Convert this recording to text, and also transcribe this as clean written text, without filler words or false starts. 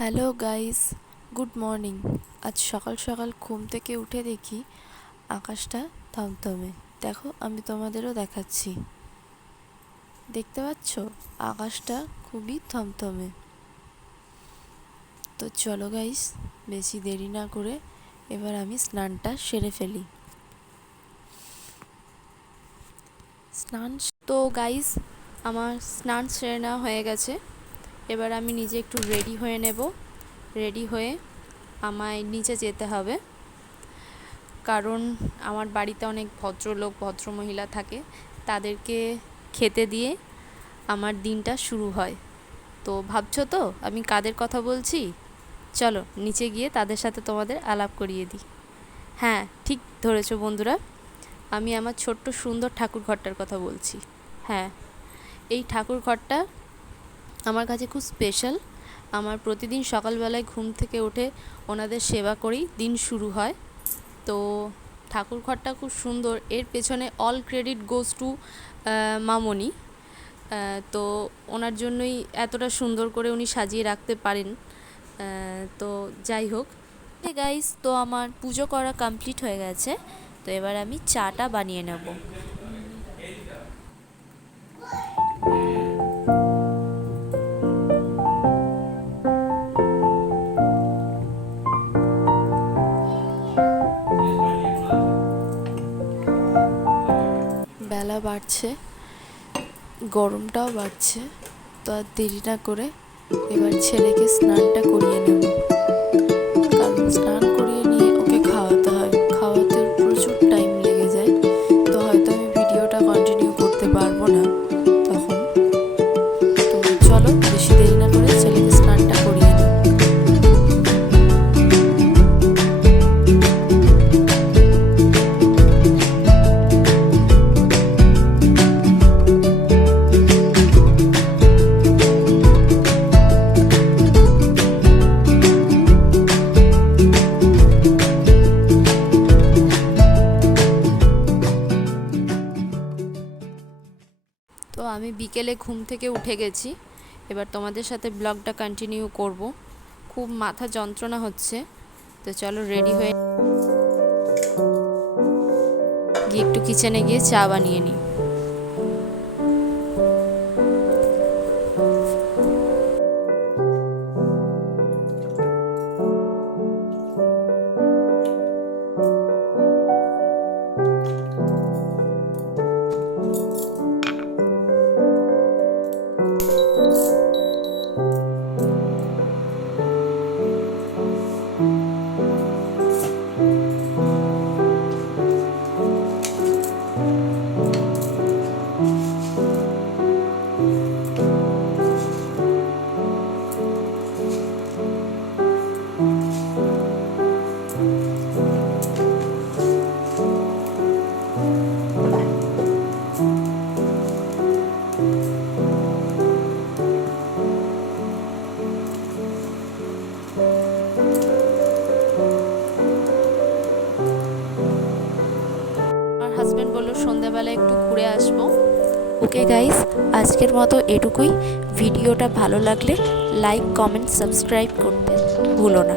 Hello guys, good morning. আজ সকাল সকাল ঘুম থেকে উঠে দেখি আকাশটা থমথমে। দেখো, আমি তোমাদেরও দেখাচ্ছি। দেখতে পাচ্ছ আকাশটা খুবই থমথমে। তো চলো গাইস, বেশি দেরি না করে এবার আমি স্নানটা সেরে ফেলি। তো গাইস, আমার স্নান সেরে নেওয়া হয়ে গেছে। এবার আমি নিজে একটু রেডি হয়ে নেব। রেডি হয়ে আমায় নিচে যেতে হবে, কারণ আমার বাড়িতে অনেক ভদ্রলোক ভদ্রমহিলা থাকে। তাদেরকে খেতে দিয়ে আমার দিনটা শুরু হয়। তো ভাবছো তো আমি কাদের কথা বলছি? চলো নিচে গিয়ে তাদের সাথে তোমাদের আলাপ করিয়ে দিই। হ্যাঁ, ঠিক ধরেছো বন্ধুরা, আমি আমার ছোট্ট সুন্দর ঠাকুর ঘরটার কথা বলছি। হ্যাঁ, এই ঠাকুর ঘরটা আমার কাছে খুব স্পেশাল। আমার প্রতিদিন সকালবেলায় ঘুম থেকে উঠে ওনাদের সেবা করেই দিন শুরু হয়। তো ঠাকুর ঘরটা খুব সুন্দর। এর পেছনে অল ক্রেডিট গোজ টু মামনি। তো ওনার জন্যই এতটা সুন্দর করে উনি সাজিয়ে রাখতে পারেন। তো যাই হোক গাইস, তো আমার পুজো করা কমপ্লিট হয়ে গেছে। তো এবার আমি চাটা বানিয়ে নেব। বেলা বাড়ছে, গরমটাও বাড়ছে। তো আর দেরি না করে এবার ছেলেকে স্নানটা করিয়ে নেব, কারণ স্নান করিয়ে নিয়ে ওকে খাওয়াতে হয়। খাওয়াতে প্রচুর টাইম লেগে যায়। তো হয়তো আমি ভিডিওটা কন্টিনিউ করতে পারবো না তখন। তো চলো বেশি দেরি না করে ছেলেকে স্নানটা করিয়ে নিই। তো আমি বিকেলে ঘুম থেকে উঠে গেছি। এবার তোমাদের সাথে ব্লগটা কন্টিনিউ করব। খুব মাথা যন্ত্রণা হচ্ছে। তো চলো রেডি হয়ে গিয়ে একটু কিচেনে গিয়ে চা বানিয়ে নিই। আমার হাজব্যান্ড বললো সন্ধ্যাবেলায় একটু ঘুরে আসবো। ওকে গাইস, আজকের মতো এটুকুই। ভিডিওটা ভালো লাগলে লাইক, কমেন্ট, সাবস্ক্রাইব করতে ভুলো না।